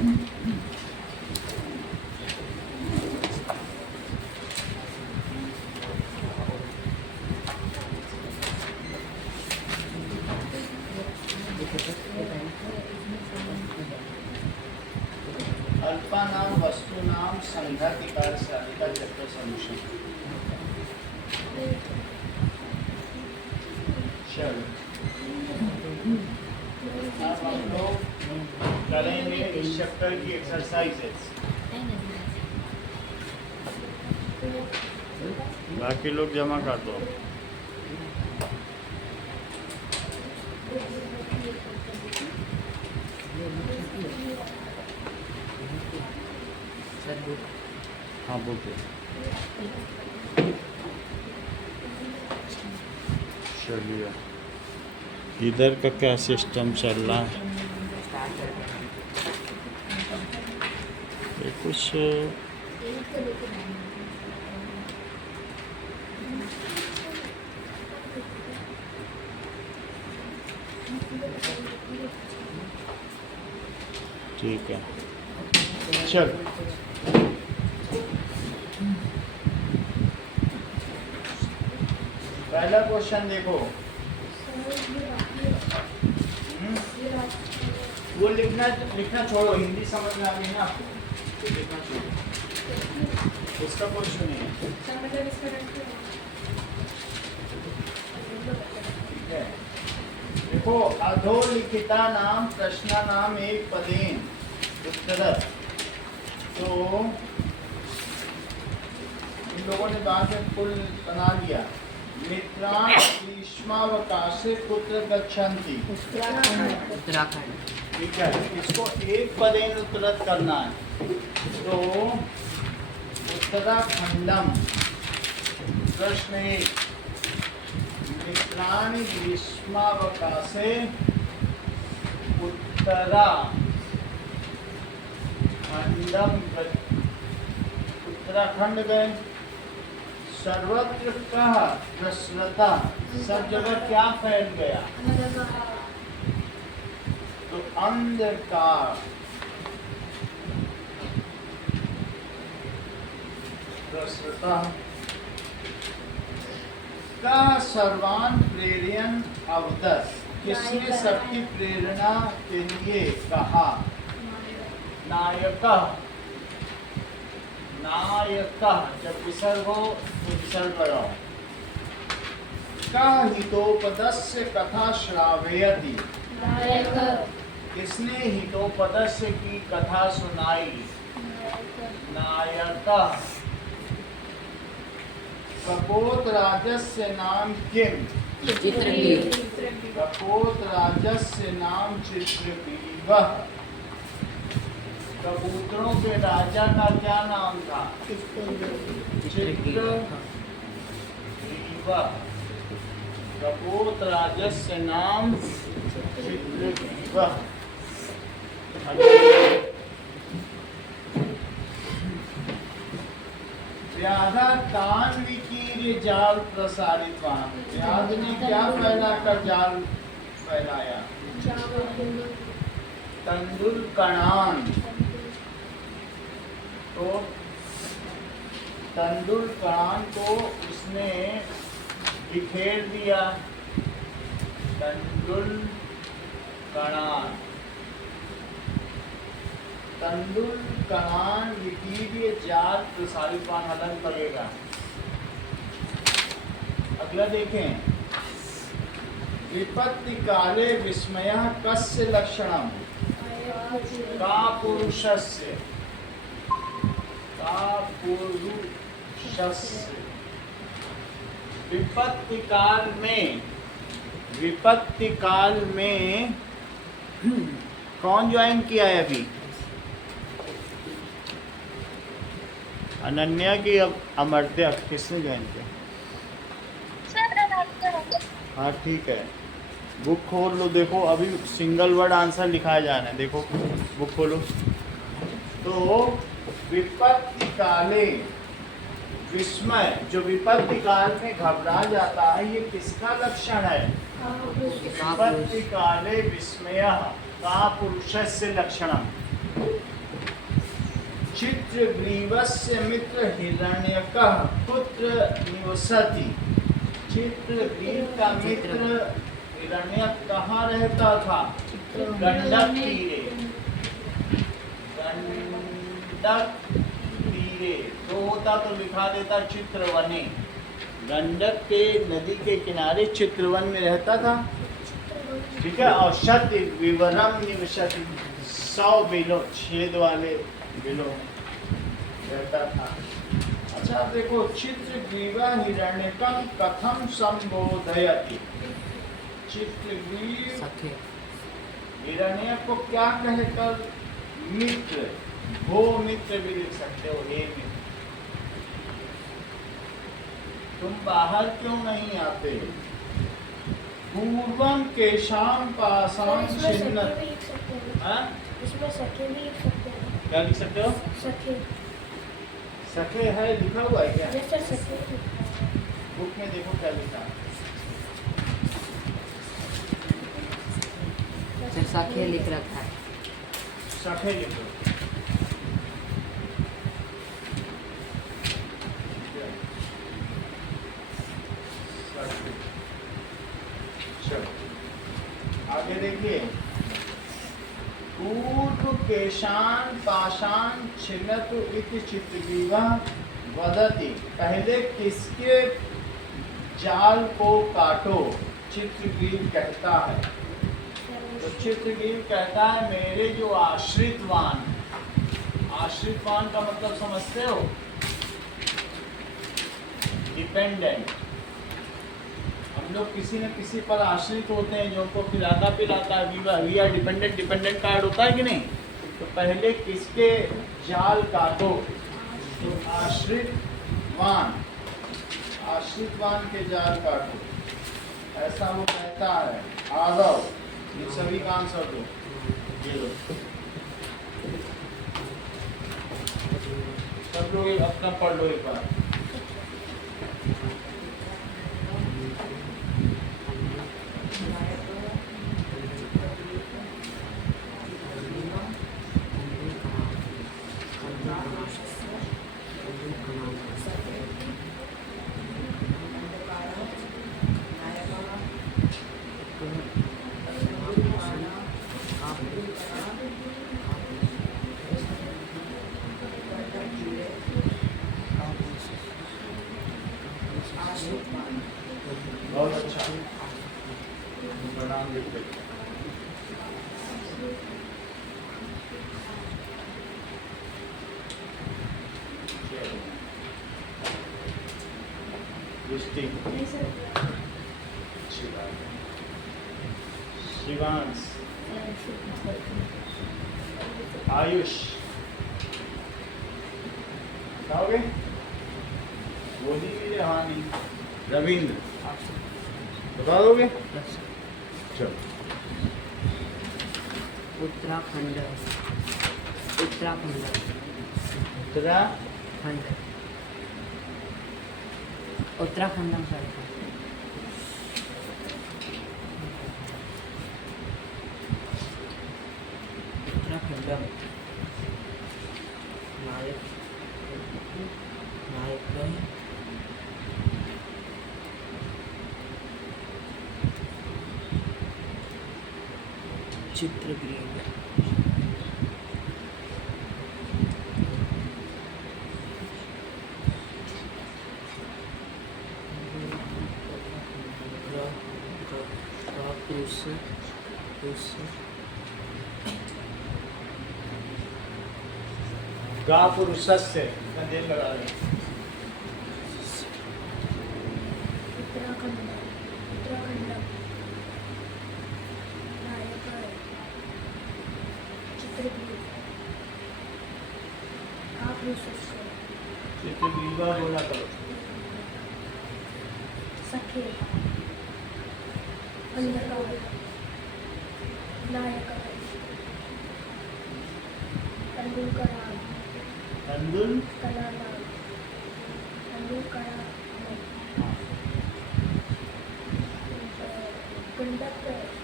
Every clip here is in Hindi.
अल्पानाम वस्तुनाम संघातिकार साधिका चक्र समुच्चय। चलो अब हम लोग करेंगे इस चैप्टर की एक्सरसाइजेस। बाकी लोग जमा कर दो। हाँ बोलते। चलिए इधर का क्या सिस्टम चल रहा है? ये कुछ ठीक है। चल पहला क्वेश्चन देखो। वो लिखना छोड़ो, हिंदी समझ में आ गई ना आपको, तो लिखना छोड़ो, उसका क्वेश्चन नहीं है। ठीक है, देखो अधोलिखिता नाम प्रश्न नाम एक पदेन उत्तरत। तो इन लोगों ने बाद में फुल बना लिया। मित्रान ग्रीष्मावकाशे कुत्र गच्छन्ति। उत्तराखंड। ठीक है, इसको एक पदेन उत्तरत करना है। तो उत्तराखंडम प्रश्न एक। मित्राणि ग्रीष्मावकाशे उत्तराखंड गए। सर्वत्र कह प्रसरता, सब जगह क्या फैल गया? तो अंधकार। प्रसरता का सर्वान प्रेरयन अवदस, किसने सबकी प्रेरणा के लिए कहा? नायक। नायक जब विसर्ग हो तो विसर्ग लगाओ। का हितोपदस्य कथा श्रावयति, किसने हितोपदस्य की कथा सुनाई? नायक। कपोत राजस्य नाम किम? कपोत राजस्य नाम चित्रग्रीवः। कबूतरों के राजा का क्या नाम था? चित्रग्रीवः। कपोत राजस्य नाम चित्रग्रीवः। व्याधा तान्विकीर्य जाल प्रसारितवान, व्याध ने क्या फैलाकर जाल फैलाया? तंदुल कणान। तो तंदुल कणान को उसने बिखेर दिया। तंदुल कणान। तंदुल कणान विकीर्य जाल प्रसारितवान अलग पड़ेगा। अगला देखें। विपत्ति काले विस्मयः कस्य लक्षणम्? का पुरुषस्य। का पुरुषस्य। विपत्ति काल में, विपत्ति काल में कौन ज्वाइन किया है अभी? अनन्या की अमर्त्य किसने ज्वाइन किया? हाँ ठीक है, बुक खोल लो। देखो अभी सिंगल वर्ड आंसर लिखाया जाना है। देखो बुक खोलो। तो विपत्ति काले विस्मय, जो विपत्ति काल में घबरा जाता है, ये किसका लक्षण है? विपत्ति काले विस्मयः का पुरुषस्य लक्षणम्। चित्रग्रीवस्य मित्र हिरण्यकः कुत्र निवसति। चित्रग्रीव का मित्र हिरण्यक कहाँ रहता था? गंडक तीरे। गंडक तीरे तो होता तो लिखा देता चित्रवने। गंडक के नदी के किनारे चित्रवन में रहता था। ठीक है। और शत विवरम निवसति 100 बिलो, छेद वाले बिलो रहता था। अच्छा अब देखो, चित्रग्रीवा हिरण्यकं कथम संबोधयति। चित्रग्रीव सखे हिरण्यक को क्या कहकर मित्र, वो मित्र भी लिख सकते हो, हे मित्र तुम बाहर क्यों नहीं आते। पूर्वम केशाम पाषाण छिन्न। हाँ? इसमें सखे भी लिख सकते हैं। क्या लिख सकते हो? सखे। सखे है लिखा हुआ है क्या? जैसे सखे लिखा है। बुक में देखो क्या लिखा है। अच्छा, सखे लिख रखा है। सखे लिखो। चलो आगे देखिए। पूर्व केशान पाषाण छिन्नतु इति चित्रग्रीवा वदति। पहले किसके जाल को काटो, चित्रग्रीव कहता है। तो चित्रग्रीव कहता है मेरे जो आश्रितवान, आश्रितवान का मतलब समझते हो? डिपेंडेंट। हम लोग किसी न किसी पर आश्रित होते हैं जो हमको खिलाता पिलाता है। We are dependent. Dependent card होता है कि नहीं? तो पहले किसके जाल काटो? तो आश्रितवान, आश्रितवान के जाल काटो, ऐसा वो कहता है। आदव ये सभी का आंसर दो। ये लो सब लोग अपना पढ़ लो एक बार। बहुत अच्छा प्रणाम लिखते। दृष्टि अच्छी बात है। शिवांश, आयुष बताओगे? बोली भी हानि। रविंद्र बता दोगे? चलो। उत्तराखंड। उत्तराखंड। उत्तराखंड। उत्तराखंड में पड़ता है। उत्तराखंड नायक नायक चित्रग्रीव। गा पुरुषस्य देर लगा रहे हैं। उत्तराखंड। उत्तराखंड नायक चित्रग्रीव। आप चित्रग्रीवा बोला करो। सखे अंधकार नायक तेंदुलकर तंदुल कलानाम तेंदुलकर गंडक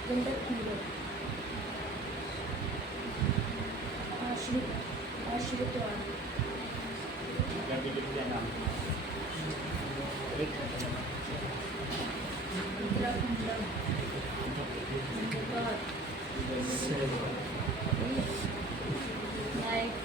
गंडक कीड़े आश्रित आश्रित्वा क्या भी लिख देना। उत्तराखंडम धन्यवाद नायक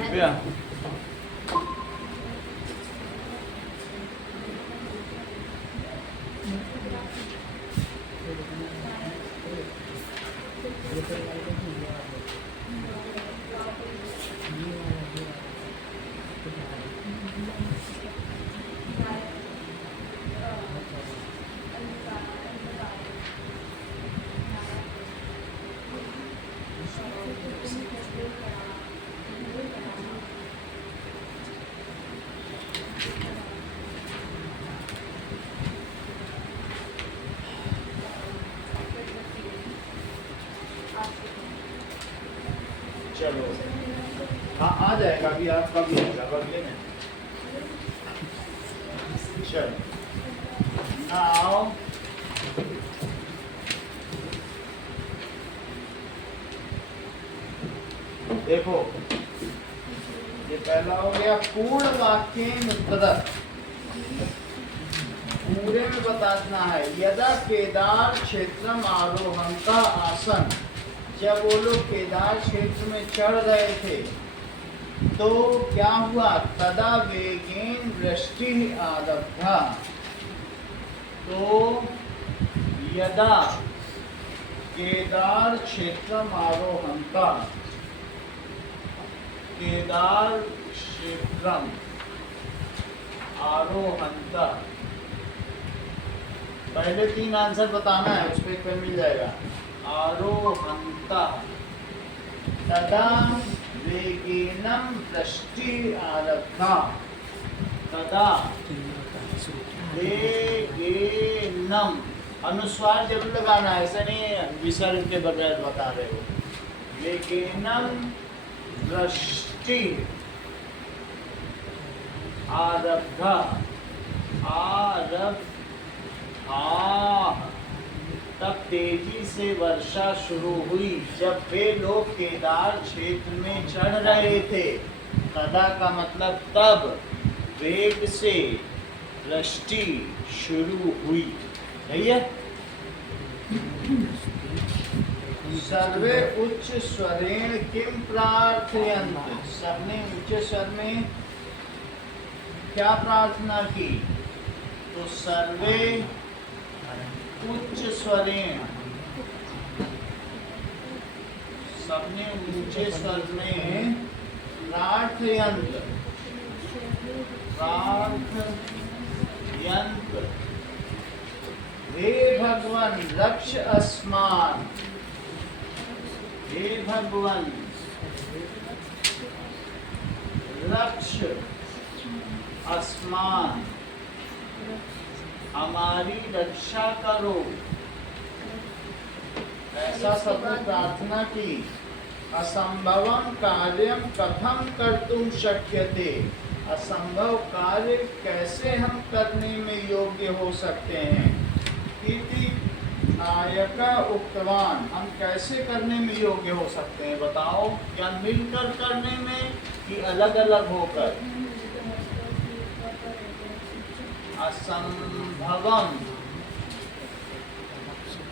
दिव्या चलो हाँ आ जाएगा अभी आप कब लेगा बगले में चलो नाउ देखो ये पहला हो गया पूर्ण वाक्य मुतदर पूरे में बताना है यदा केदार क्षेत्रम आरोहण का आसन जब वो लोग केदार क्षेत्र में चढ़ रहे थे तो क्या हुआ तदा वेगेन वृष्टि आरब्धा तो यदा केदार क्षेत्रम आरोहंता केदार क्षेत्रम आरोहंता पहले 3 आंसर बताना है उस पर मिल जाएगा आरोहंता तदा वेगेनम वृष्टि आरब्धा तदा वेगेनम अनुस्वार जरूर लगाना है ऐसा नहीं विसर्ग के बगैर बता रहे हो वेगेनम वृष्टि आरब्धा तब तेजी से वर्षा शुरू हुई जब वे लोग केदार क्षेत्र में चढ़ रहे थे तदा का मतलब तब वेग से वृष्टि शुरू हुई सही है सर्वे उच्च स्वरेण किम प्रार्थयन्त सबने उच्च स्वर में क्या प्रार्थना की तो सर्वे उच्च स्वरेण सबने ऊंचे स्वर में प्रार्थयन्त हे भगवान रक्ष अस्मान हे भगवान रक्ष अस्मान हमारी रक्षा करो ऐसा सबने प्रार्थना की असंभवम कार्यम कथम कर्तुम शक्यते असंभव कार्य कैसे हम करने में योग्य हो सकते हैं इति नायका उक्तवान हम कैसे करने में योग्य हो सकते हैं बताओ क्या मिलकर करने में कि अलग अलग होकर असंभवम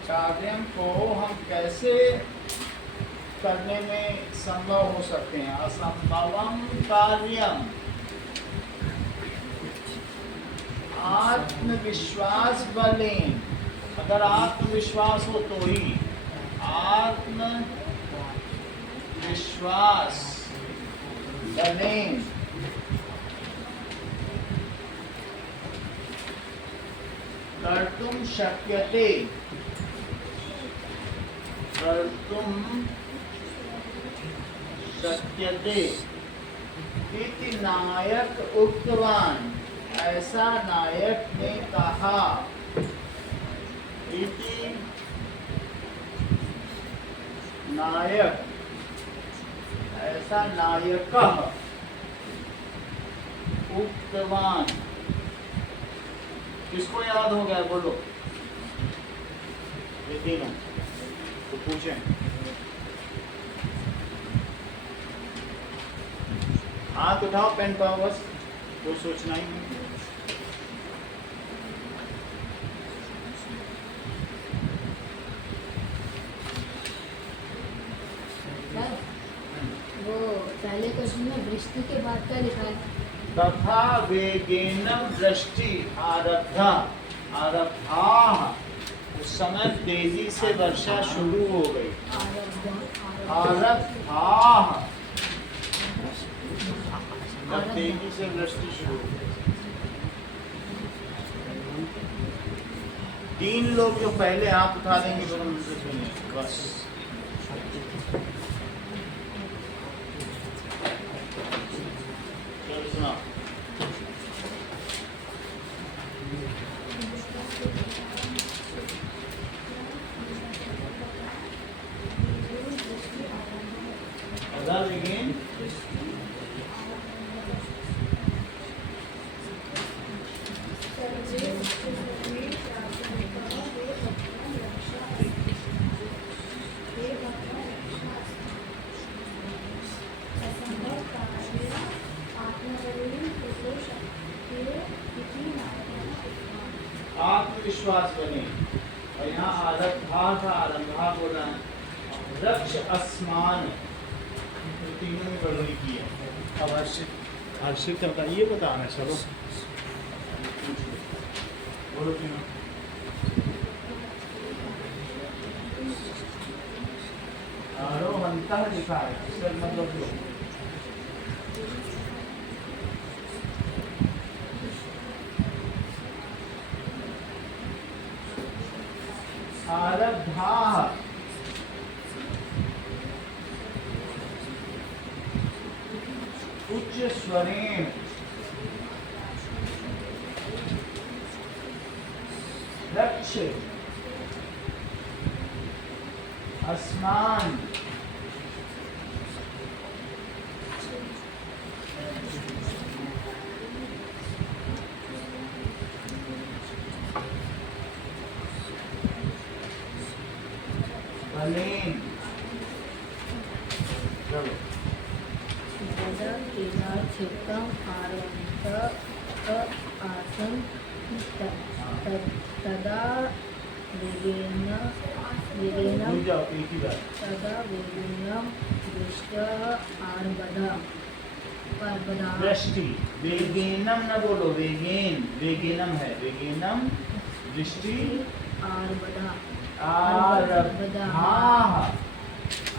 कार्यम को हम कैसे करने में संभव हो सकते हैं असंभवम कार्यम आत्मविश्वास बलेन अगर आत्मविश्वास हो तो ही आत्मविश्वास बलेन कर्तुम शक्यते कर्तुम शक्यते इति नायक उक्तवान, ऐसा नायक ने कहा। इति नायक, ऐसा नायक उक्तवान। किसको याद हो गया बोलो? ये तीनों तो पूछें। हाथ उठाओ, पेन पाओ, बस कोई सोचना ही नहीं। वो पहले क्वेश्चन में वृष्टि के बाद क्या लिखा है? तथा वेगेनम दृष्टि आरब्धा, आरब्धा, उस समय तेजी से वर्षा शुरू हो गई। आरब्धा, जब तेजी से वृष्टि शुरू हो गई। तीन लोग जो पहले हाथ उठा देंगे वो उनसे सुनिए बस। चलो सुना। again आत्मविश्वास बने। और यहाँ आरब्धा था, आरंभा बोला रक्ष अस्मान, तो तीनों में बढ़ोतरी की है। अब हर्षित का ये बताना। चलो बोलो तीनों। आरोहंता लिखा है, इसका मतलब जो आरब्धा उच्च स्वरेण रक्ष अस्मान बलेन। चलो क्षेत्रम आसन तदा वेगेन भूल जाओ एक ही बात। तदा वेगेनम दृष्ट आरबधा दृष्टि, वेगेनम न बोलो, वेगेन, वेगेनम है, वेगेनम दृष्टि आरबधा आरब्धा,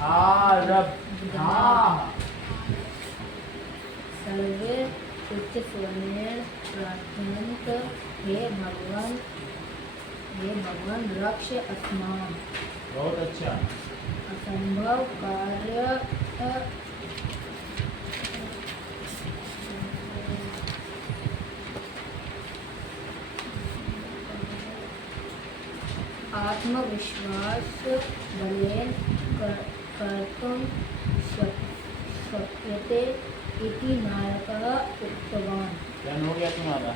आरब्धा सर्वे उच्च स्वरेण प्रार्थयन्त हे भगवान रक्ष अस्मान्। बहुत अच्छा। असंभव कार्य आत्मविश्वास बलेन कर्तुं शक्यते इति नायकः उक्तवान्। क्या हो गया तुम्हारा?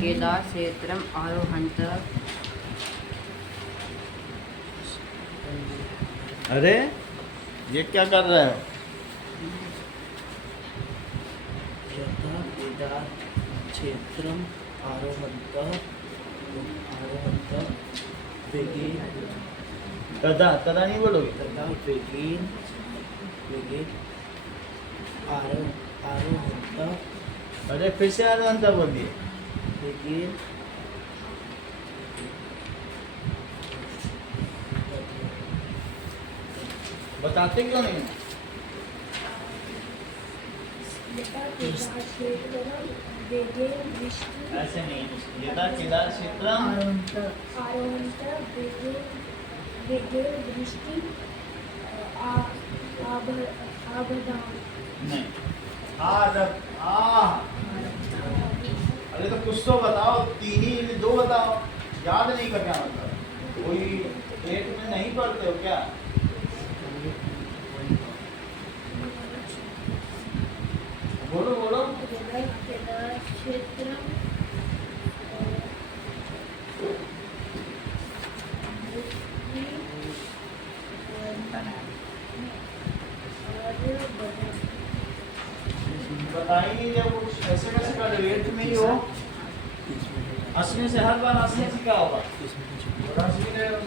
केदार क्षेत्रम आरोहंत। अरे ये क्या कर रहे हो? यथा केदार क्षेत्रम आरोहंत वेगेन तदा, तदा नहीं बोलोगे? तथा वेगेन आरोहंत अरे फिर से आरोहंता बोल दिए। वेगेन बताते क्यों नहीं? बेटा केदार क्षेत्र वेगे वृष्टि ऐसे नहीं, यदा केदार क्षेत्रम आरोहंत वेगे वेगे वृष्टि आबदाम नहीं, अरे तो कुछ तो बताओ, तीन ही दो बताओ, याद नहीं का क्या मतलब, कोई एक में नहीं पढ़ते हो क्या? बोलो बोलो। केदार क्षेत्र बताइए, जब कुछ ऐसे कैसे कर रहे हो, एट में ही हो, हंसने से हर बार हंसने से क्या होगा? थोड़ा हंस भी रहे हो।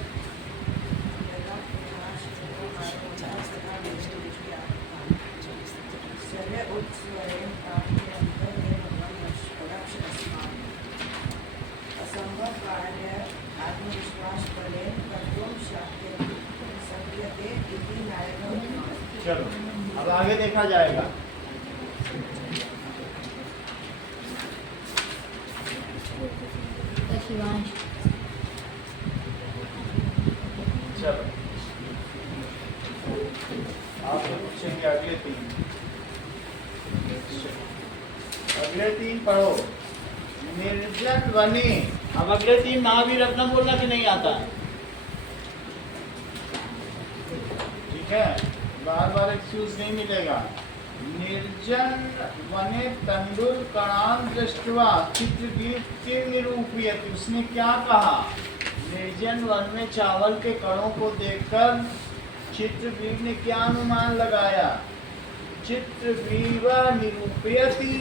असंभव कार्य आत्मविश्वास बलेन कर्तुम शक्यते इति न्यायः। चलो अब आगे देखा जाएगा। शिवांश चलो आपसे पूछेंगे अगले तीन, अगले तीन पढ़ो। निर्जन वने, अब अगले तीन महावीर अपना बोलना कि नहीं आता? ठीक है, बार बार एक्सक्यूज नहीं मिलेगा। निर्जन वने तंडुल कणान दृष्टवा चित्रगीत निरूपयति, उसने क्या कहा? निर्जन वन में चावल के कणों को देखकर चित्रवीर ने क्या अनुमान लगाया? चित्रवीर निरूपयति,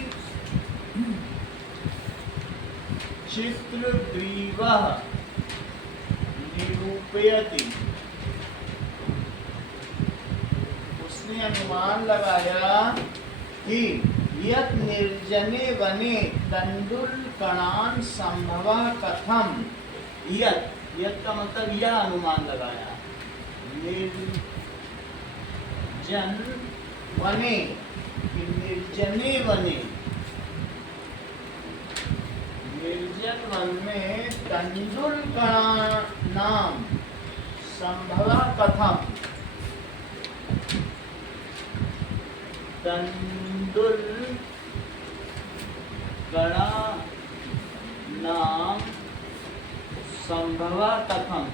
चित्रवीर निरूपयति, उसने अनुमान लगाया कि यत् निर्जने वने तंडुल कणान संभवा कथम। यत् का मतलब यह अनुमान लगाया, निर्जन वने, निर्जने वने, निर्जन वन में तंडुल कणानाम संभवा कथम। तंडुल कणा नाम संभवा कथम,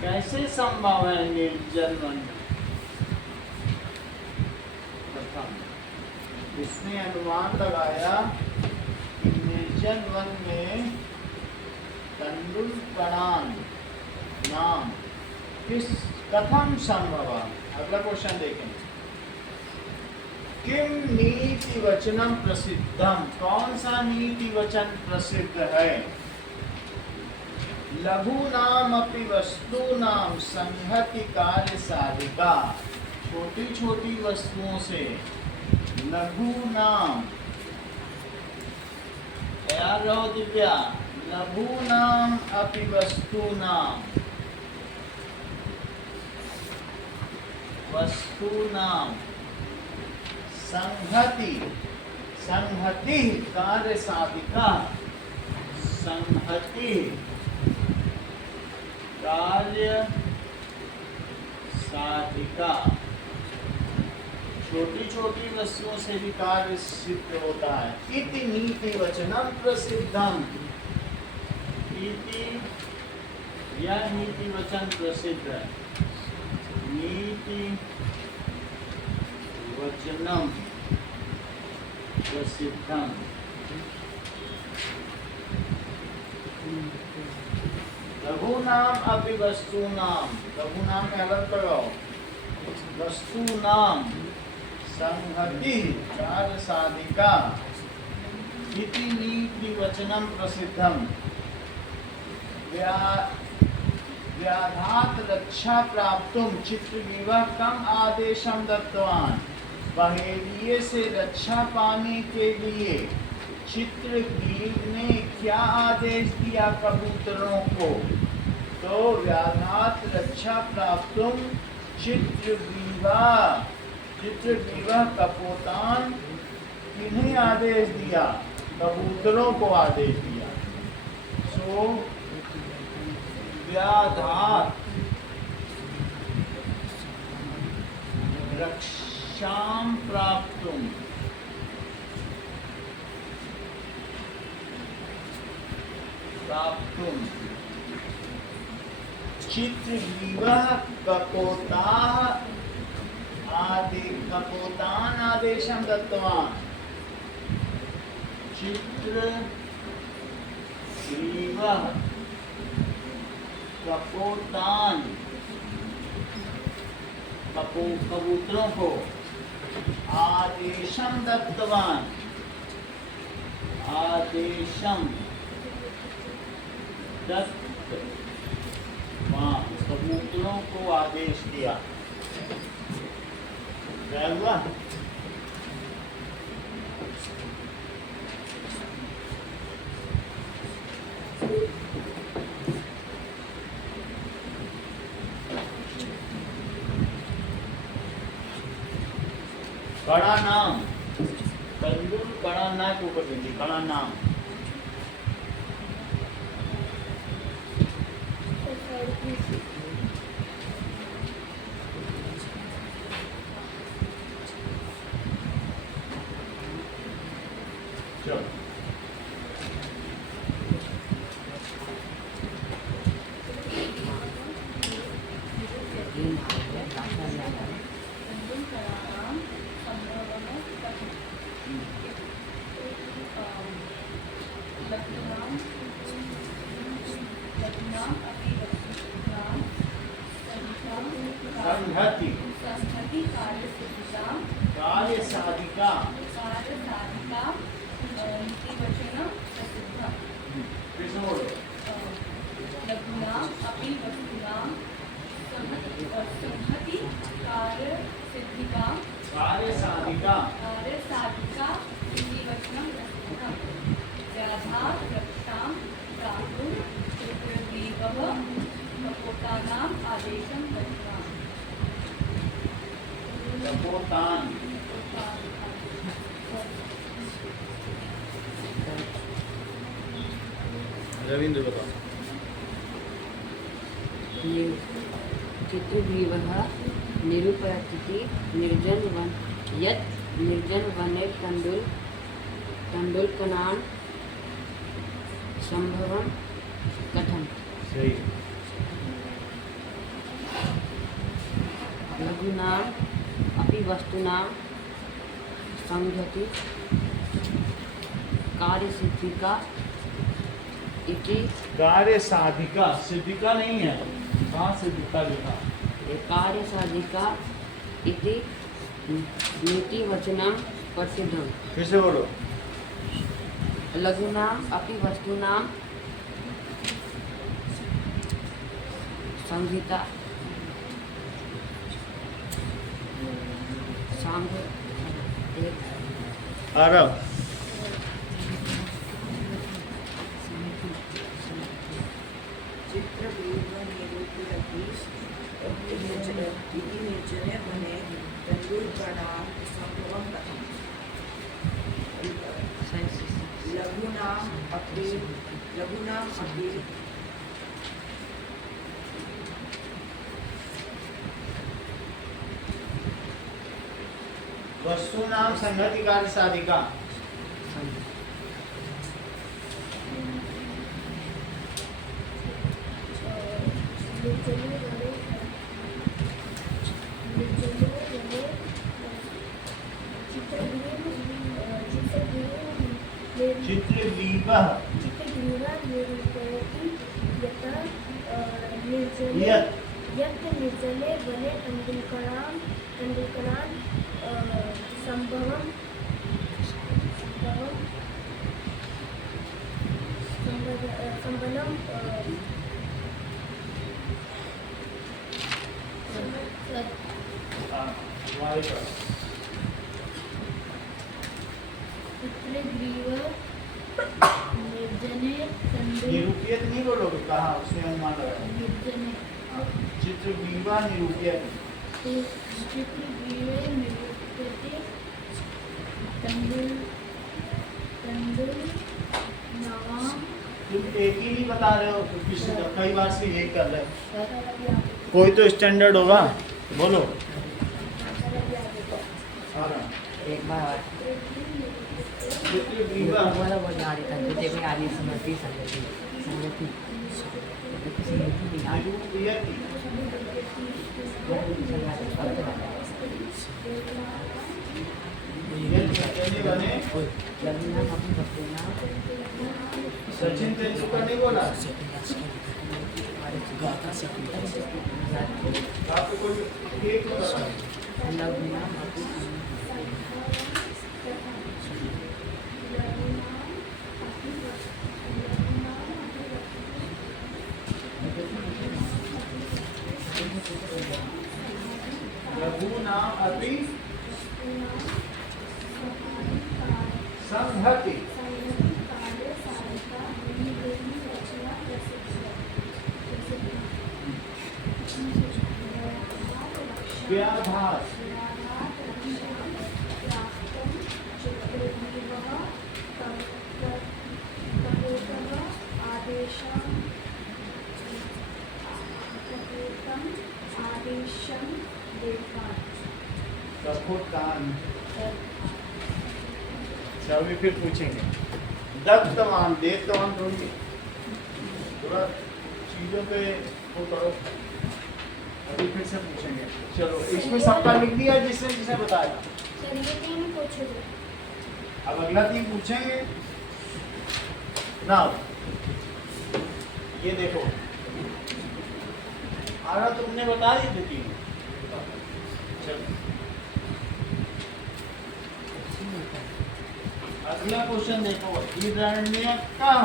कैसे संभव है निर्जन वन में? कथम, इसने अनुमान लगाया कि निर्जन वन में तंडुल कणान नाम किस कथम संभव। अगला क्वेश्चन देखें। किम नीति वचनम प्रसिद्धम, कौन सा नीति वचन प्रसिद्ध है? लघु नाम अपि वस्तु नाम संहति कार्य साधिका, छोटी छोटी वस्तुओं से लघु नाम, तैयार रहो दिव्या, लघु नाम अपि वस्तु नाम, वस्तु नाम संहति, संहति कार्य साधिका, संहति कार्य साधिका, छोटी छोटी वस्तुओं से भी कार्य सिद्ध होता है। इति नीति वचनम प्रसिद्धम, इति यह नीति वचन प्रसिद्ध है। नीति वचनम प्रसिद्धम, लघु नाम अपि वस्तु नाम, लघु नाम में अलग लगाओ, वस्तु नाम संहति कार्य साधिका, इति नीति वचनम प्रसिद्धम। व्याधात रक्षा प्राप्तुम चित्रगीवा कम आदेशम दत्तवान, बहेलिये से रक्षा पाने के लिए चित्रगीव ने क्या आदेश दिया कबूतरों को? तो व्याधात रक्षा प्राप्तुम चित्रगीवा, चित्रगीवा कपोतान किन्हें आदेश दिया? कबूतरों को आदेश दिया। सो व्याधात रक्षाम प्राप्तुम चित्रग्रीवः कपोतान आदेशं दत्तवान्। चित्रग्रीवः कपोतान कबूतरों को आदेशं दत्तवान्। आदेशं कबूतरों को आदेश दिया। क्या हुआ? कड़ा नाम तंदुल कड़ा ना को ऊपर दीजिए। कड़ा नाम चलो संहति कार्य साधिका कार्य साधिका कपोतान रविंद्र बताओ। चित्रग्रीवः निरूपयति निर्जन वन यत् निर्जन वने तण्डुलकणान् संभवं कथम्। सही। लघूनाम् अपि वस्तूनां संहति कार्यसिद्धिका इति। कार्य साधिका सिद्धिका नहीं है। कहाँ सिद्धिका लिखा? कार्य साधिका इति नीति वचनं प्रसिद्धम्। फिर से बोलो। लघूनाम् अपि वस्तूनां संहिता आरव निर्जने वने तण्डुलकणान् संभवं कथम्। लघूनाम् अपि वस्तूनां संहति कार्य साधिका। चित्रग्रीवः यत् निर्जने वने तण्डुलकणान् संभवं निरूपियत नहीं बोलोगे? कहा उसने अनुमान लगाया। चित्रग्रीवा निरूपियत तंदुल नाम तुम एक ही नहीं बता रहे हो, कई बार से ये कर रहे हो। कोई तो स्टैंडर्ड होगा, बोलो। एक बार विवाह। बोला वो जा रही था जूते में आदि स्मृति संगति संगति आयु व्यक्ति। ये कहने बने, लगना अपनी बचना सचिन तेंदुलकर नहीं बोला आपको कोई एक तो बता। लगना अपनी लघु नाम अति संहति। व्याभास। कपोतान। अच्छा अभी फिर पूछेंगे। दत्तवान देवतवान ढूंढिए, थोड़ा चीजों पे वो करो, अभी फिर से पूछेंगे। चलो इसमें सबका लिख दिया जिसने जिसने बताया। सर ये तीन पूछोगे। अब अगला 3 पूछेंगे ना। ये देखो आरा तुमने बता दी थी 3। चलो अगला क्वेश्चन देखो। हिरण्यकः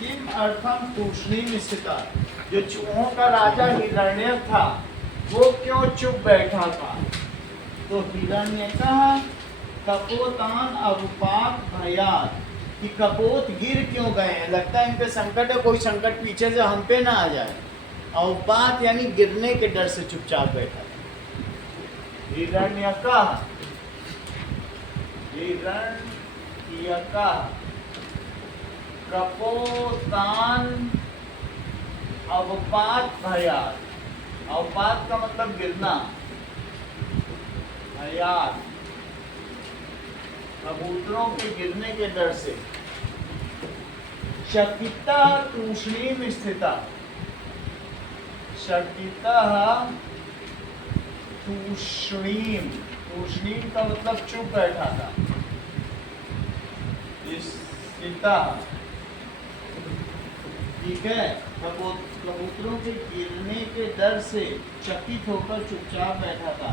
किम अर्थम तूष्णीम स्थिता। जो चूहों का राजा हिरण्यक था वो क्यों चुप बैठा था? तो हिरण्यकः कपोतान अवपात भयात, कि कपोत गिर क्यों गए हैं, लगता है इन पे संकट है, कोई संकट पीछे से हम पे ना आ जाए। अवपात यानी गिरने के डर से चुपचाप बैठा था। हिरण्यकः कपोतान अवपात भयात। अवपात का मतलब गिरना, भयात कबूतरों के गिरने के डर से। शकिता तूष्णीम स्थिता। शकिता तूष्णीम, तूष्णीम का मतलब चुप बैठा था। स्थिता ठीक है, कबूतरों के गिरने के डर से चकित होकर चुपचाप बैठा था।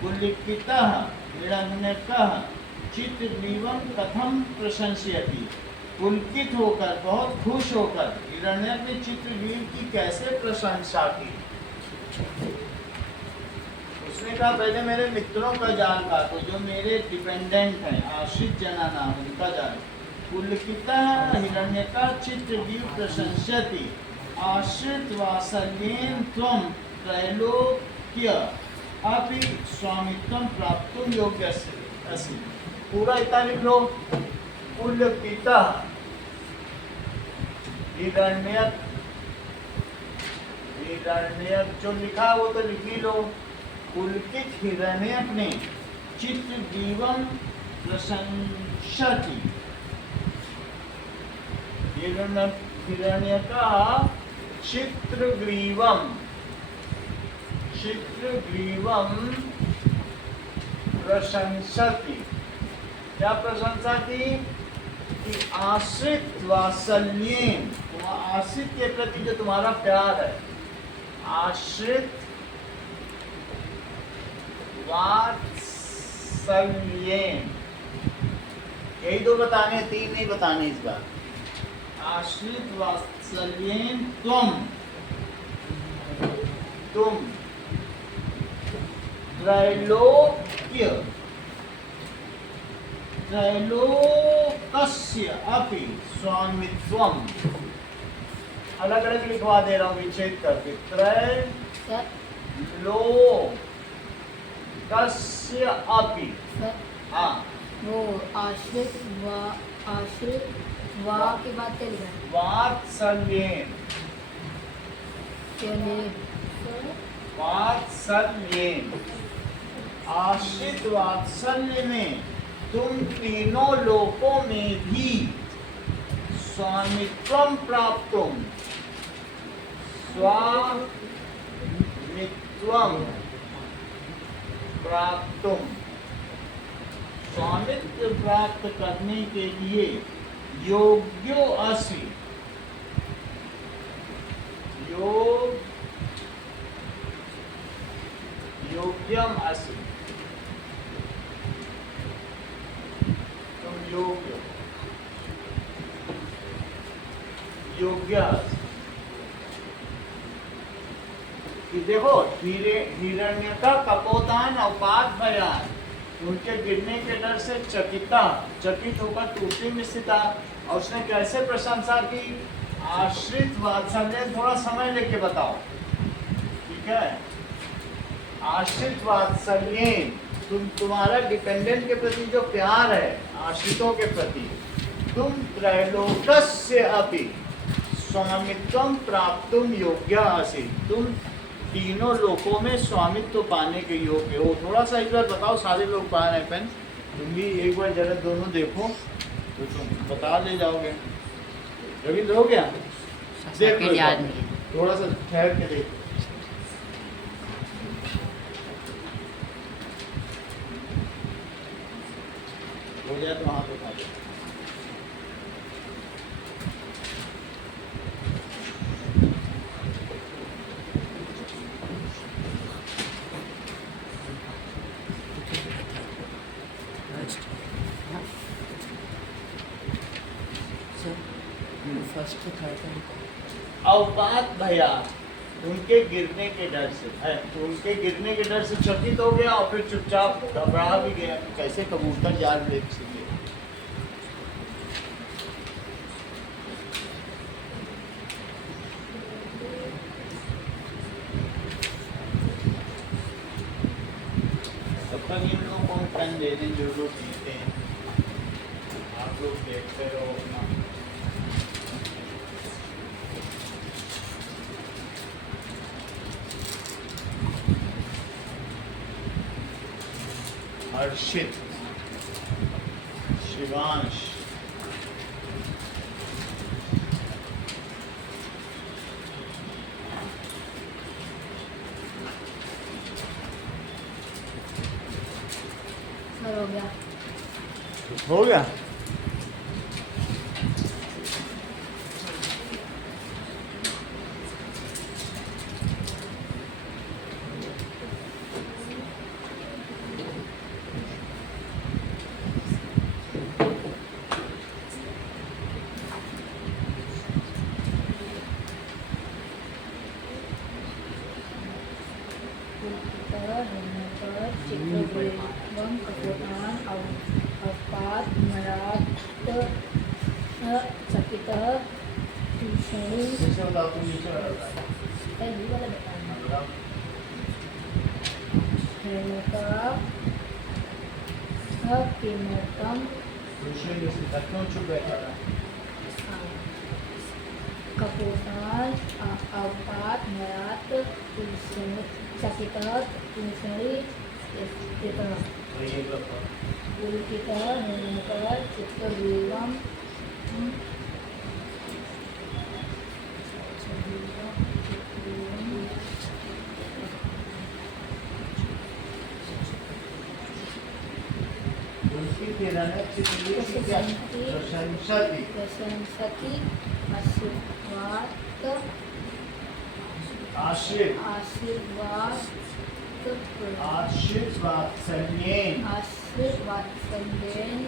पुलिकितः हिरण्यकः चित्तग्रीवं कथम प्रशंसयति। पुलकित होकर, बहुत खुश होकर हिरण्यक ने चित्रग्रीव की कैसे प्रशंसा की। उसने कहा पहले मेरे मित्रों का जाल काटो, जो मेरे डिपेंडेंट हैं, आश्रित जना नाम उनका जाल। पुलकितः हिरण्यकः चित्रग्रीव प्रशंसयति आश्रित वात्सल्येन त्वं त्रैलोक्य अपि स्वामित्वं प्राप्तुं योग्यस्य असि। पूरा इतना लिख लो। पुलकितः हिरण्यक, हिरण्यक जो लिखा वो तो लिख ही लो। पुलकित हिरण्यक ने चित्रग्रीवं प्रशंसति। हिरण्यकः चित्रग्रीवं, चित्रग्रीवं प्रशंसति। क्या प्रशंसा की? कि आश्रित वात्सल्येन, आश्रित के प्रति जो तुम्हारा प्यार है, आश्रित वात्सल्येन, यही 2 बताने, 3 नहीं बताने इस बार। आश्रित वात्सल्येन तुम त्रैलोक्य, त्रैलोकस्य अपि स्वामित्वम। अलग अलग लिखवा दे रहा हूँ विच्छेद करके। त्रैलोकस्य अपि, हाँ वो आश्रित वा के बाद क्या लिखा है? वात्सल्येन, चले वात्सल्येन, आश्रित वात्सल्य में तुम तीनों लोकों में भी स्वामित्वम प्राप्तुम, स्वामित्वम प्राप्तुम, स्वामित्व प्राप्त करने के लिए योग्यो असि, योग्यम असि, तुम योग्य, योग्य असि। कि देखो हिरण्यका कपोतान अवपात भयान, उनके गिरने के डर से चकित होकर टूटी में स्थित था। और उसने कैसे प्रशंसा की? आश्रित वात्सल्य, थोड़ा समय लेके बताओ, ठीक है? आश्रित वात्सल्य, तुम्हारा डिपेंडेंट के प्रति जो प्यार है, आश्रितों के प्रति, तुम त्रैलोकस्य अपि स्वामित्वम प्राप्तुम योग्य आसि, तुम तीनों लोकों में स्वामित्व पाने के योग्य हो। थोड़ा सा एक बार बताओ, सारे लोग पा रहे हैं पेन, तुम भी एक बार जरा दोनों देखो तो तुम बता ले जाओगे। रविंद्र हो गया? देख लो, याद नहीं। थोड़ा सा ठहर के देख। हो जाए तो हाथ उठा दो। फर्स्ट तो थर्ड का लिखा। अवपात भया, उनके गिरने के डर से है, तो उनके गिरने के डर से चकित हो गया और फिर चुपचाप घबरा भी गया कि कैसे कबूतर जाल लेके से गया। तब तक इन लोगों को पेन दे दें जो लोग जीते हैं, आप लोग देखते रहो अपना। हर्षित, शिवांश, सर हो गया। हो गया। चित्रग्रीवम कपोतान अवपात मरात चकित भीषणी जैसे बताओ तुम नीचे वाला ये वाला बताना। रेणुका किमर्थम दूसरे जैसे तत्वों चुप बैठा रहा। कपोतान अवपात मरात चकित भीषणी तो ये बताओ। पुलकितः निर्णयतः चित्तग्रीवम् उनकी किरणें चित्तग्रीव क्या प्रशंसती, प्रशंसति आशीर्वाद आश्रित, आशीर्वाद आशीर्वात्सल्येन, आशीर्वात्सल्येन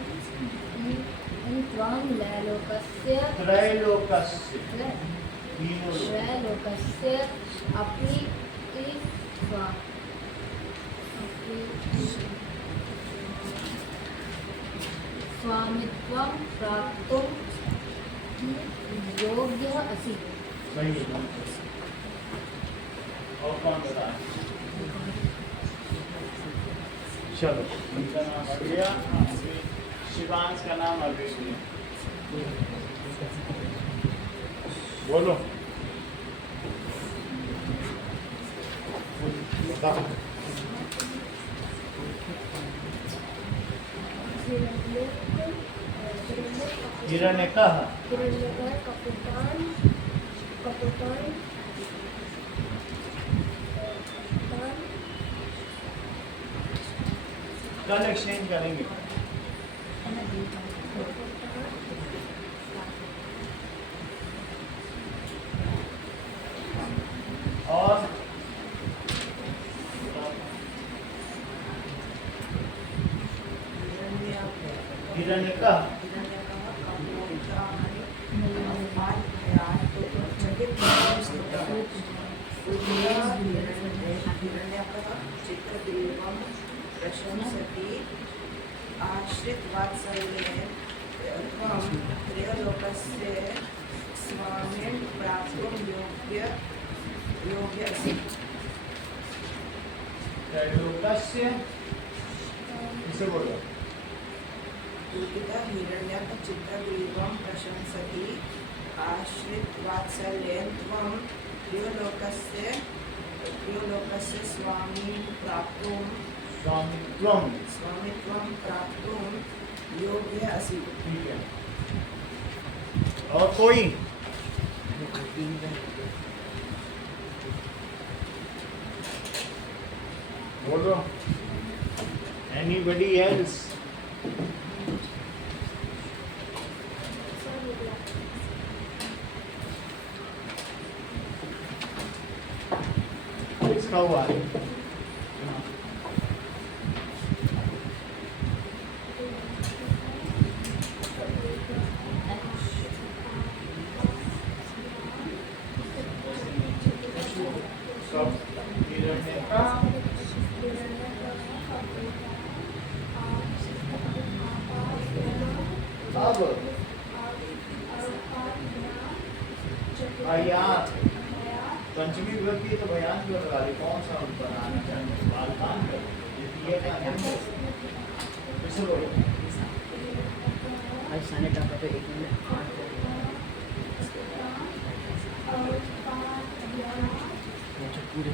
त्वं त्रैलोकस्य, तीनों लोक, त्रैलोकस्य अपि स्वामित्वं प्राप्तुं योग्यः असि। सही है। और कौन बताए? चलो, उनका नाम आ गया। शिवांश का नाम अभी भी बोलो बताओ। हिरण्यकः हिरण्यकर कपूतान कल एक्सचेंज करेंगे। और हिरण्यकः चित्रग्रीवं प्रशंसति आश्रित वात्सल्ये त्वं त्रैलोक्यस्य स्वामिन् प्राप्तुं योग्यसि। त्रैलोक्यस्य इसे बोलो। पूजितः हिरण्यक चित्रग्रीवं प्रशंसति आश्रित वात्सल्येन त्वं त्रिलोकस्य स्वामित्वं प्राप्तुं योग्य असि। ठीक है। और कोई बोलो। Anybody else? इसका हुआ है। सब हिरण्यका अब भयान पंचमी विभक्ति तो भयान क्यों लगा दी? कौन सा बनाना चाहिए? बालकान ये कैसे बोलो? आज साने टाका तो एक मिनट जो पूरे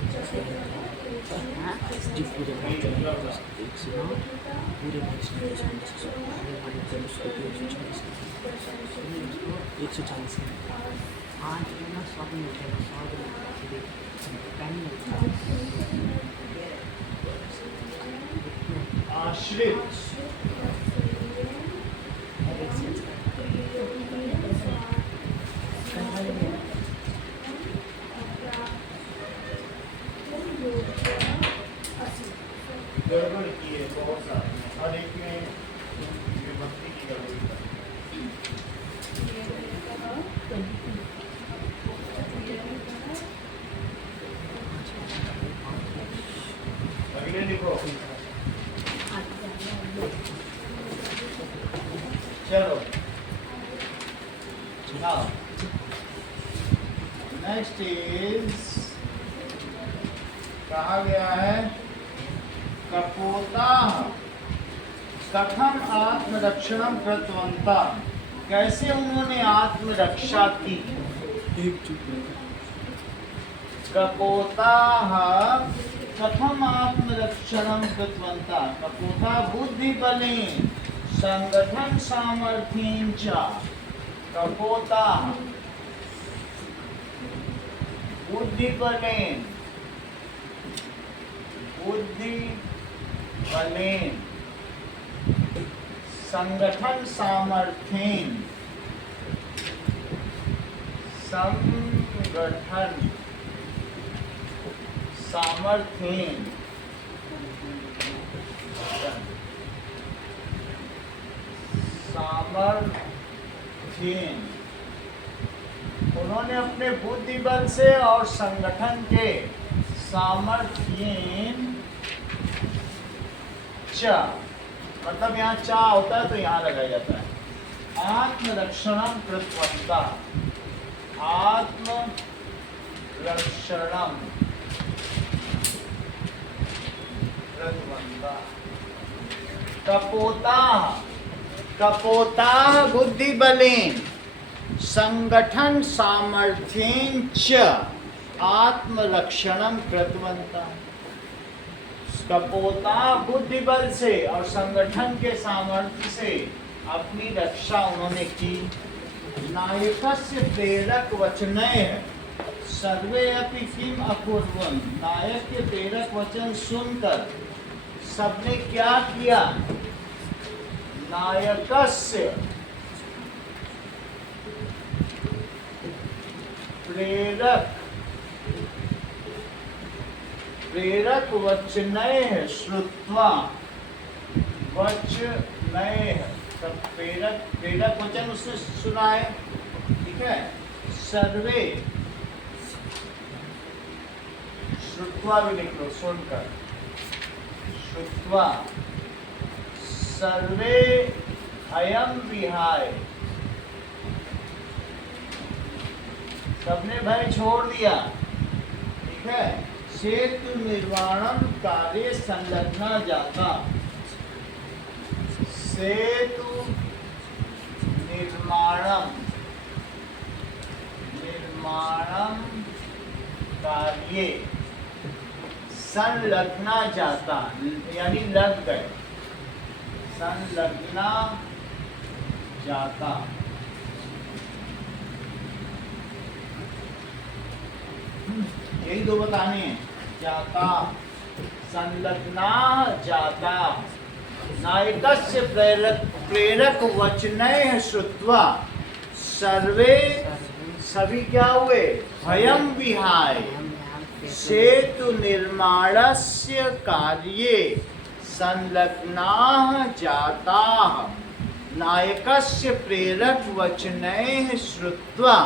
हाँ जो पूरे एक सुना पूरे पूरे 140 आज ना 100 मिनट 100 आश्रित गड़बड़ की है बहुत सारी, हर एक में विभक्ति की गड़बड़ी है। अगले लिखो। चलो now next is कहा गया है कपोता कथम आत्मरक्षणम कृतवंता, कैसे उन्होंने आत्मरक्षा की। कपोता कथम आत्मरक्षणम कृतवंता, कपोता बुद्धि बलेन संगठन सामर्थ्येन च। कपोता बुद्धि बलेन संगठन सामर्थ्येन उन्होंने अपने बुद्धि बल से और संगठन के सामर्थ्येन च, मतलब यहाँ चा होता है तो यहाँ लगाया जाता है। आत्मरक्षणम कृतवंता, आत्मरक्षणम कृतवंता। कपोता कपोता बुद्धि बलेन संगठन सामर्थ्येन च आत्मरक्षणम कृतवन्तः। कपोता बुद्धि बल से और संगठन के सामर्थ्य से अपनी रक्षा उन्होंने की। नायकस्य प्रेरक वचनैः सर्वे अपि किम अकुर्वन्। नायक के प्रेरक वचन सुनकर सबने क्या किया? नायकस्य प्रेरक वचनैः श्रुत्वा। वचनैः प्रेरक वचन उसने सुना है, ठीक है। सर्वे श्रुत्वा भी लिख लो, सुनकर। श्रुत्वा सर्वे भयम विहाय, सबने भय छोड़ दिया, ठीक है। सेतु निर्माणम कार्य संलग्न जाता। सेतु निर्माणम कार्य संलग्ना जाता, यानी लग गए, संलग्ना जाता। यही दो बताने हैं, जाता, संलग्ना जाता। नायकस्य प्रेरक वचनैः श्रुत्वा सर्वे, सभी क्या हुए? भयम विहाय सेतु निर्माणस्य कार्ये संलग्नाः जाताः। नायकस्य प्रेरक वचनैः श्रुत्वा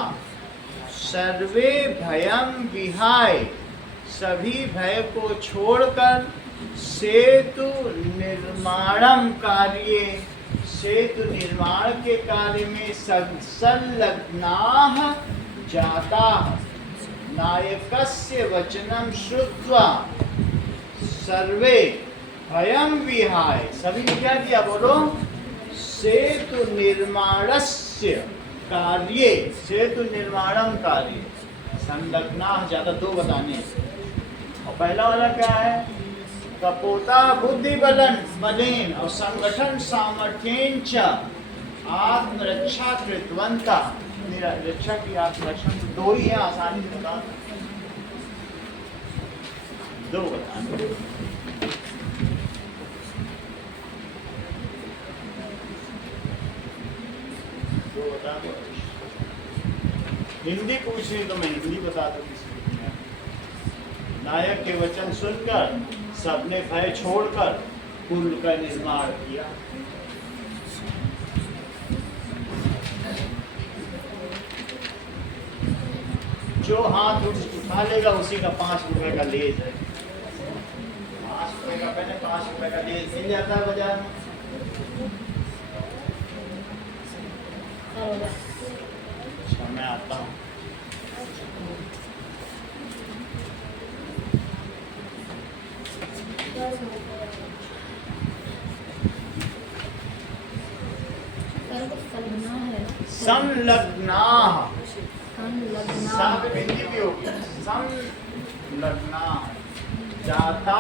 सर्वे भयम विहाय, सभी भय को छोड़कर सेतु निर्माणम कार्ये, सेतु निर्माण के कार्य में संलग्नाः जाताः। नायकस्य वचनम श्रुत्वा सर्वे भयम विहाय, सभी ने क्या किया? बोलो। सेतु निर्माणस्य कार्ये, सेतु निर्माणम कार्य संलग्ना ज्यादा, दो बताने। और पहला वाला क्या है? कपोता बुद्धि बलेन और संगठन सामर्थ्येन च आत्मरक्षा कृतवन्तः। मेरा रक्षा की आत्मरक्षा, दो ही है, आसानी से बता दो बताने। दो बता दो। हिंदी पूछनी तो मैं हिंदी बता दूँ। नायक के वचन सुनकर सबने भय छोड़कर पुल का निर्माण किया। जो हाथ उठा लेगा उसी का 5 रुपए का लेज है। 5 रुपए का पहले 5 रुपए का लेज मिल जाता है बाजार में। अच्छा, मैं आता हूँ। संलग्ना, सा पे बिंदी भी होगी। संलग्ना जाता।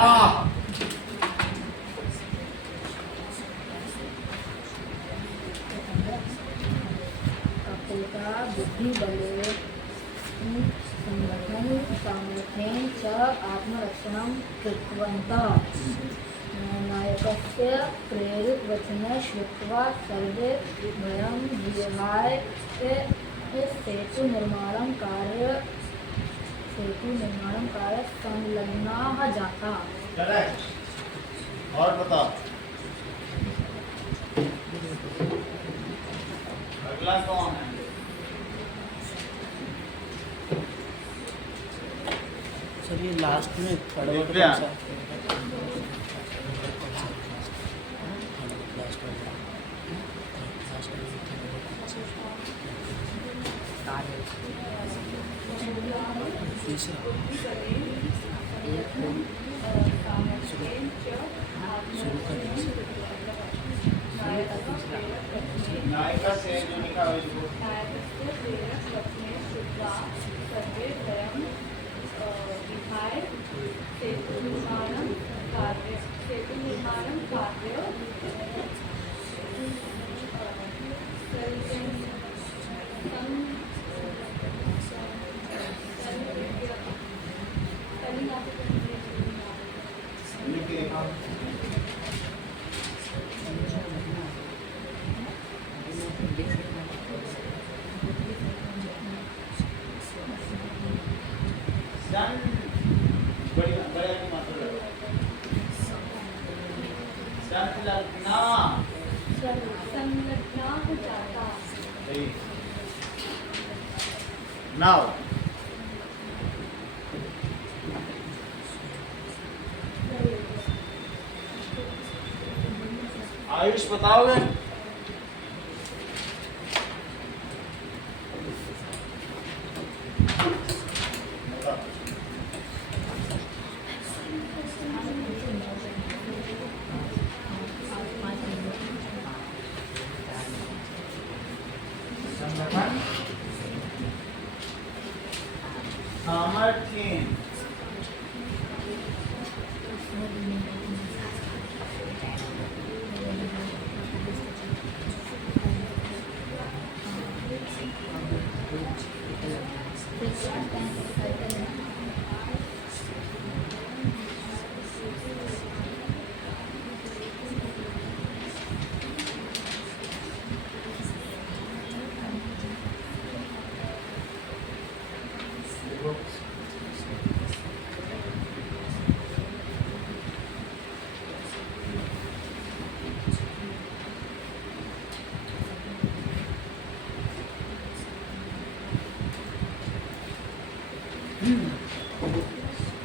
कपोता बुद्धि बले संगठन सामर्थ्येन च आत्मरक्षणं कृतवन्तः। नायकस्य प्रेरित वचने श्रुत्वा सर्वे भयं विहाय सेतु निर्माणं कार्य संलग्नाः जाताः। करेक्ट। और बताओ अगला कौन है? सर ये लास्ट में पढ़वा दिव्या। नायकः प्रेरकत्वे नायिका से जो लिखा हुआ है इसको नायकस्य प्रेरकत्वे श्रुत्वा सर्वे वयं विहाय सेतुनिर्माणं कार्य लिखिए हाँ। सन बढ़िया बढ़िया की मात्रा लगाओ। संलग्ना संलग्नाः जाता सही। नाउ आयुष बताओगे? संगठन सामर्थ्य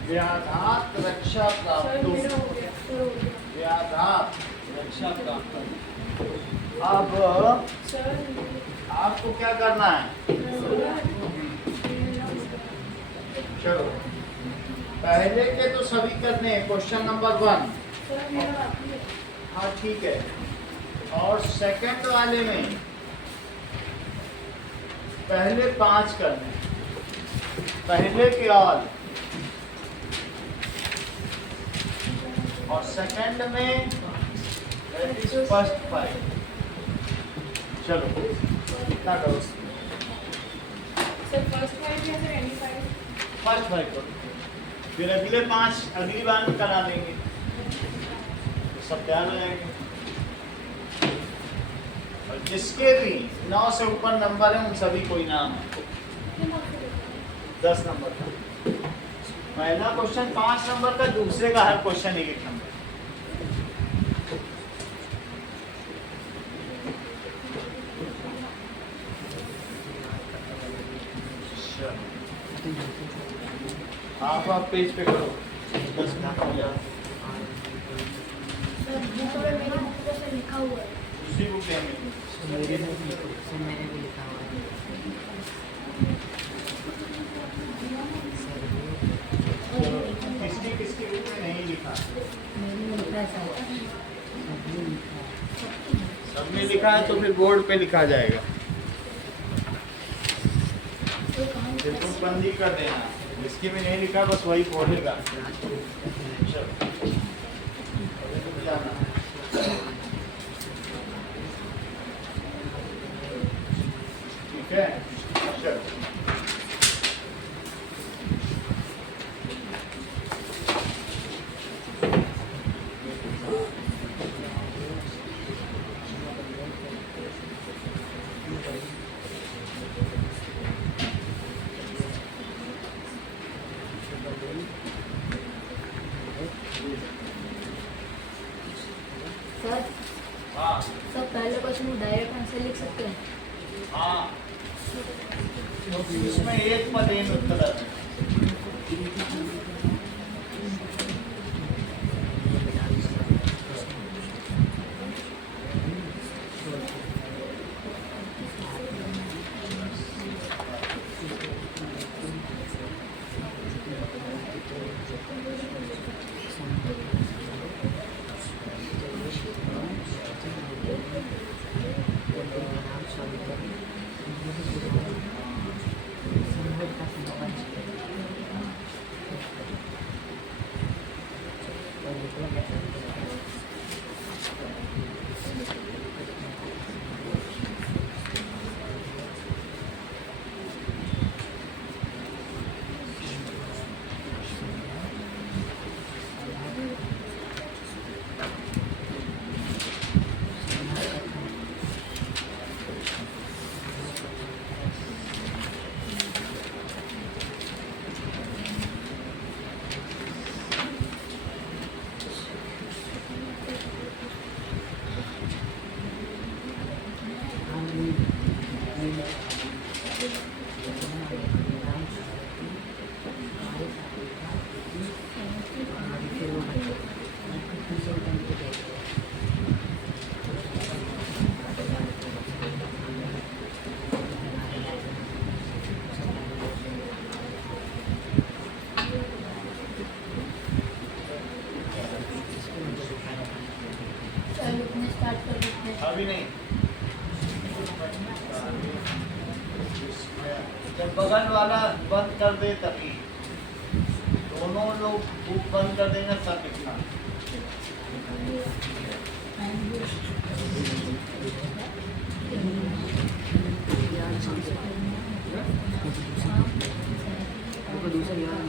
व्याघात रक्षा प्राप्त व्याघात रक्षा प्राप्त। अब आपको क्या करना है? चलो पहले के तो सभी करने हैं, क्वेश्चन नंबर 1। हाँ ठीक है। और सेकंड वाले में पहले 5 करने हैं। पहले के ऑल और सेकंड में फर्स्ट 5। चलो कितना करो? फर्स्ट 5 करो, फिर अगले 5 अगली बार में करा देंगे तो सब तैयार हो जाएंगे। और जिसके भी 9 से ऊपर नंबर है उन सभी को इनाम है 10 नंबर का। पहला क्वेश्चन 5 नंबर का, दूसरे का हर क्वेश्चन 1 नंबर। आप पेज पे करो 10 मिनट हो गया। लिखा हुआ है दूसरी बुक देंगे। मेरे भी लिखा हुआ है। किसकी किसकी बुक में नहीं लिखा? सब में लिखा है तो फिर बोर्ड पे लिखा जाएगा। बिल्कुल बंदी कर देना, जिसकी भी नहीं लिखा बस वही पढ़ेगा। चलो अभी जाना ठीक है। चलो सर। हाँ सर पहले क्वेश्चन में डायरेक्ट आंसर लिख सकते हैं? हाँ, इसमें एक पद इन उत्तर बगल वाला बंद कर दे तभी, दोनों लोग बुक बंद कर देंगे सब लिखना। वो दूसरा यार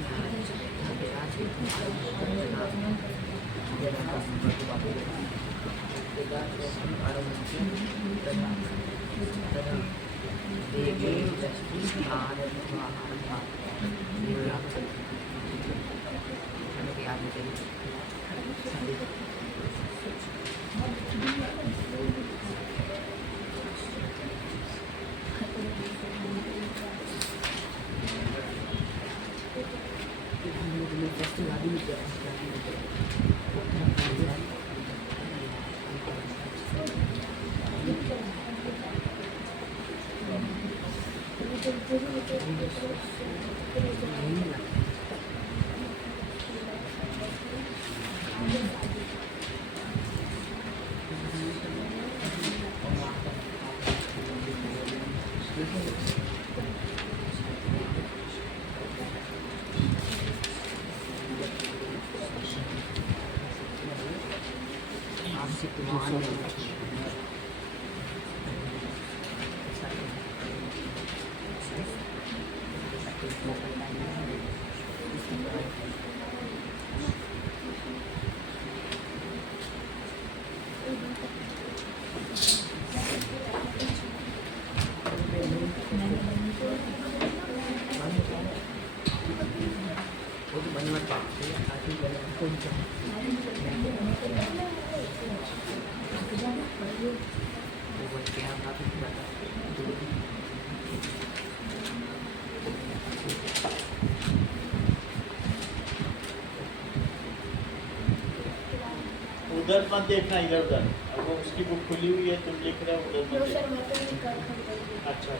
उधर मत देखना, इधर उधर। अब वो उसकी बुक खुली हुई है, तुम लिख रहे हो, उधर नो मत सर देखना। मैं तो नहीं कर सकता। अच्छा,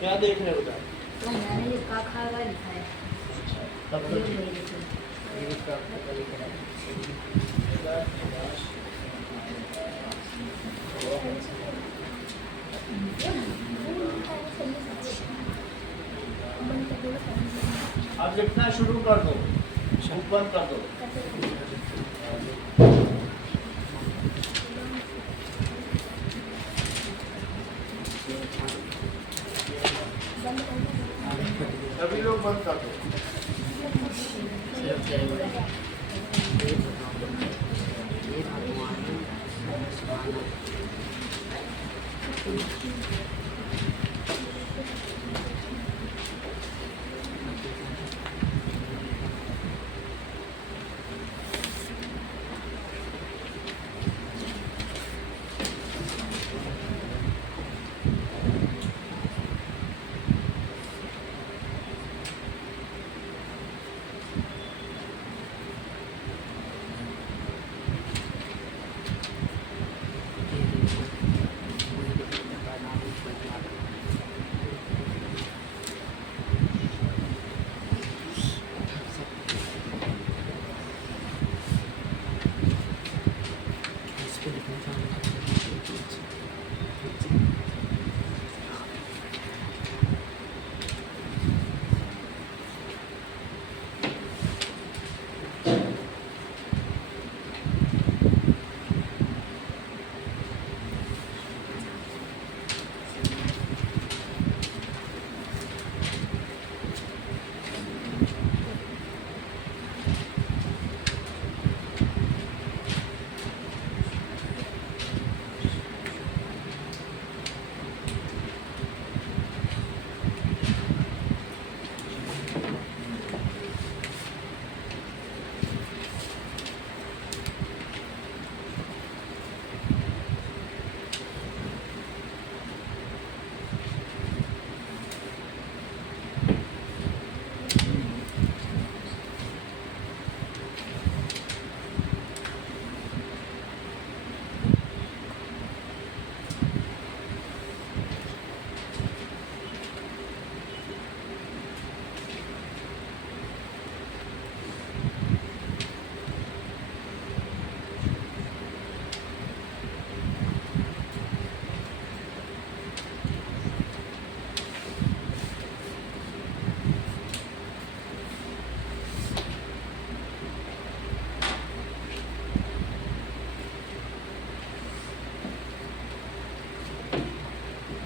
क्या देख रहे हो उधर? तो मैंने जो का खा हुआ लिखा है तब ये तो मेरे लिखे। अब लिखना शुरू कर दो, बुक बंद कर दो। सभी लोग बंद कर दो।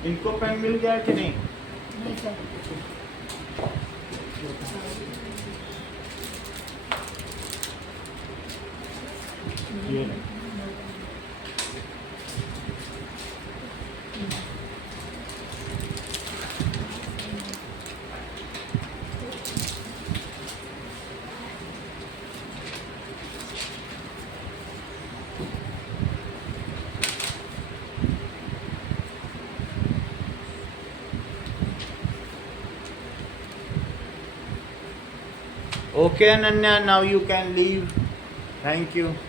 इनको पेन मिल गया कि नहीं? नहीं सर। ये नहीं। Okay, Ananya, now you can leave. Thank you.